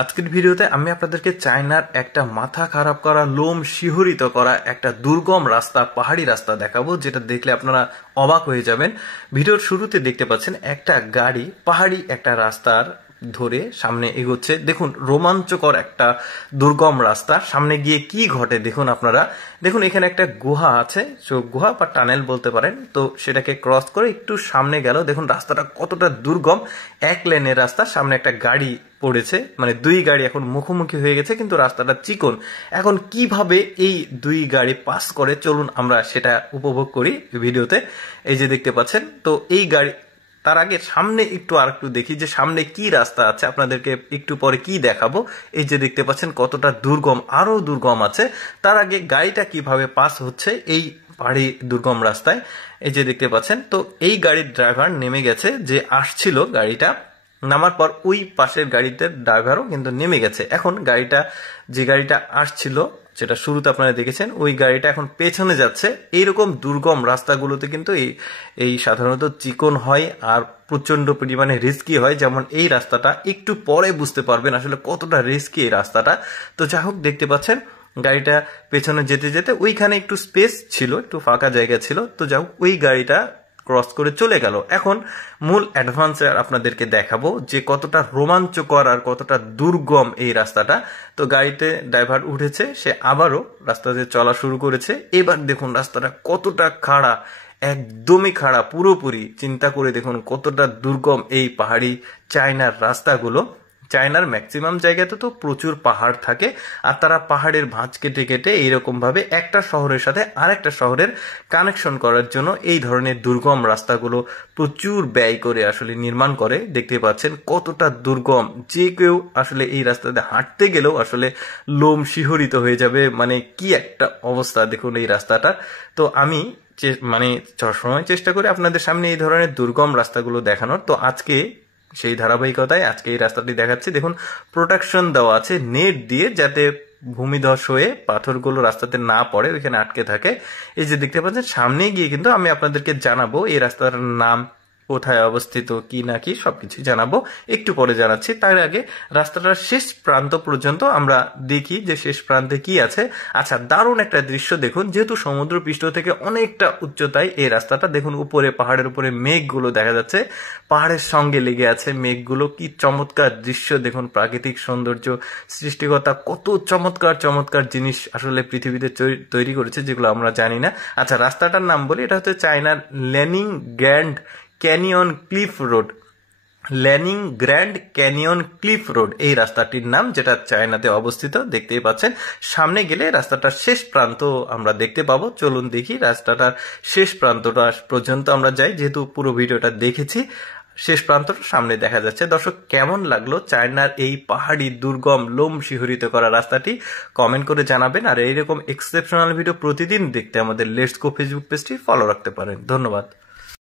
আজকের ভিডিওতে আমি আপনাদেরকে চায়নার একটা মাথা খারাপ করা লোম শিহরিত করা একটা দুর্গম রাস্তা পাহাড়ি রাস্তা দেখাবো, যেটা দেখলে আপনারা অবাক হয়ে যাবেন। ভিডিওর শুরুতে দেখতে পাচ্ছেন একটা গাড়ি পাহাড়ি একটা রাস্তার ধরে সামনে এগোচ্ছে। দেখুন রোমাঞ্চকর একটা দুর্গম রাস্তা, সামনে গিয়ে কি ঘটে দেখুন আপনারা। দেখুন এখানে একটা গুহা আছে, গুহা বা টানেল বলতে পারেন। তো সেটাকে ক্রস করে একটু সামনে গেল, দেখুন রাস্তাটা কতটা দুর্গম। এক লেনের রাস্তা, সামনে একটা গাড়ি পড়েছে, মানে দুই গাড়ি এখন মুখোমুখি হয়ে গেছে, কিন্তু রাস্তাটা চিকন। এখন কিভাবে এই দুই গাড়ি পাস করে চলুন আমরা সেটা উপভোগ করি ভিডিওতে। এই যে দেখতে পাচ্ছেন, তো এই গাড়ি তার আগে সামনে একটু আর একটু দেখি যে সামনে কি রাস্তা আছে, আপনাদেরকে একটু পরে কি দেখাবো। এই যে দেখতে পাচ্ছেন কতটা দুর্গম, আরো দুর্গম আছে। তার আগে গাড়িটা কিভাবে পাস হচ্ছে এই পাহাড়ি দুর্গম রাস্তায়, এই যে দেখতে পাচ্ছেন। তো এই গাড়ির ড্রাইভার নেমে গেছে, যে আসছিল গাড়িটা নামার পর ওই পাশের গাড়িতে ড্রাইভারও কিন্তু নেমে গেছে। এখন গাড়িটা যে গাড়িটা আসছিল, যেটা শুরুতে আপনারা দেখেছেন, ওই গাড়িটা এখন পেছনে যাচ্ছে। এইরকম দুর্গম রাস্তাগুলোতে কিন্তু এই সাধারণত চিকন হয় আর প্রচন্ড পরিমাণে রিস্কি হয়। যেমন এই রাস্তাটা একটু পরে বুঝতে পারবেন আসলে কতটা রিস্কি এই রাস্তাটা। তো যাই হোক দেখতে পাচ্ছেন গাড়িটা পেছনে যেতে যেতে ওইখানে একটু স্পেস ছিল, একটু ফাঁকা জায়গা ছিল। তো যাই হোক ওই গাড়িটা ক্রস করে চলে গেল। এখন মূল অ্যাডভান্সে আপনাদেরকে দেখাবো যে কতটা রোমাঞ্চকর আর কতটা দুর্গম এই রাস্তাটা। তো গাড়িতে ড্রাইভার উঠেছে, সে আবারও রাস্তাতে চলা শুরু করেছে। এবার দেখুন রাস্তাটা কতটা খাড়া, একদমই খাড়া পুরোপুরি। চিন্তা করে দেখুন কতটা দুর্গম এই পাহাড়ি চায়নার রাস্তাগুলো। চায়নার ম্যাক্সিমাম জায়গাতে তো প্রচুর পাহাড় থাকে, আর তারা পাহাড়ের ভাঁজ কেটে কেটে এইরকম ভাবে একটা শহরের সাথে আরেকটা শহরের কানেকশন করার জন্য এই ধরনের দুর্গম রাস্তাগুলো প্রচুর ব্যয় করে আসলে নির্মাণ করে। দেখতে পাচ্ছেন কতটা দুর্গম, যে কেউ আসলে এই রাস্তাতে হাঁটতে গেলেও আসলে লোম শিহরিত হয়ে যাবে। মানে কি একটা অবস্থা দেখুন এই রাস্তাটা। তো আমি মানে সবসময় চেষ্টা করি আপনাদের সামনে এই ধরনের দুর্গম রাস্তাগুলো দেখানোর। তো আজকে সেই ধারাবাহিকতায় আজকে এই রাস্তাটি দেখাচ্ছি। দেখুন প্রোটেকশন দেওয়া আছে নেট দিয়ে, যাতে ভূমিধস হয়ে পাথরগুলো রাস্তাতে না পড়ে, ওইখানে আটকে থাকে। এই যে দেখতে পাচ্ছেন সামনে গিয়ে কিন্তু আমি আপনাদেরকে জানাবো এই রাস্তার নাম, কোথায় অবস্থিত, কি না কি সবকিছু জানাবো, একটু পরে জানাচ্ছি। তার আগে রাস্তাটার শেষ প্রান্ত পর্যন্ত আমরা দেখি যে শেষ প্রান্তে কি আছে। আচ্ছা, দারুণ একটা দৃশ্য দেখুন। যেহেতু সমুদ্র পৃষ্ঠ থেকে অনেকটা উচ্চতায় এই রাস্তাটা, দেখুন উপরে পাহাড়ের উপরে মেঘগুলো দেখা যাচ্ছে, পাহাড়ের সঙ্গে লেগে আছে মেঘগুলো। কি চমৎকার দৃশ্য দেখুন, প্রাকৃতিক সৌন্দর্য, সৃষ্টিকর্তা কত চমৎকার চমৎকার জিনিস আসলে পৃথিবীতে তৈরি করেছে, যেগুলো আমরা জানি না। আচ্ছা, রাস্তাটার নাম বলি, এটা হচ্ছে চায়নার Lanning grand canyon cliff road. Lanning grand canyon cliff road এই রাস্তাটির নাম, যেটা চায়নাতে অবস্থিত। দেখতেই পাচ্ছেন সামনে গেলে রাস্তাটার শেষ প্রান্ত আমরা দেখতে পাবো। চলুন দেখি রাস্তাটার শেষ প্রান্তটা পর্যন্ত আমরা যাই, যেহেতু পুরো ভিডিওটা দেখেছি। শেষ প্রান্তটা সামনে দেখা যাচ্ছে। দর্শক, কেমন লাগলো চায়নার এই পাহাড়ি দুর্গম লোম শিহরিত করা রাস্তাটি কমেন্ট করে জানাবেন। আর এইরকম এক্সেপশনাল ভিডিও প্রতিদিন দেখতে আমাদের লেটস গো ফেসবুক পেজটি ফলো রাখতে পারেন। ধন্যবাদ।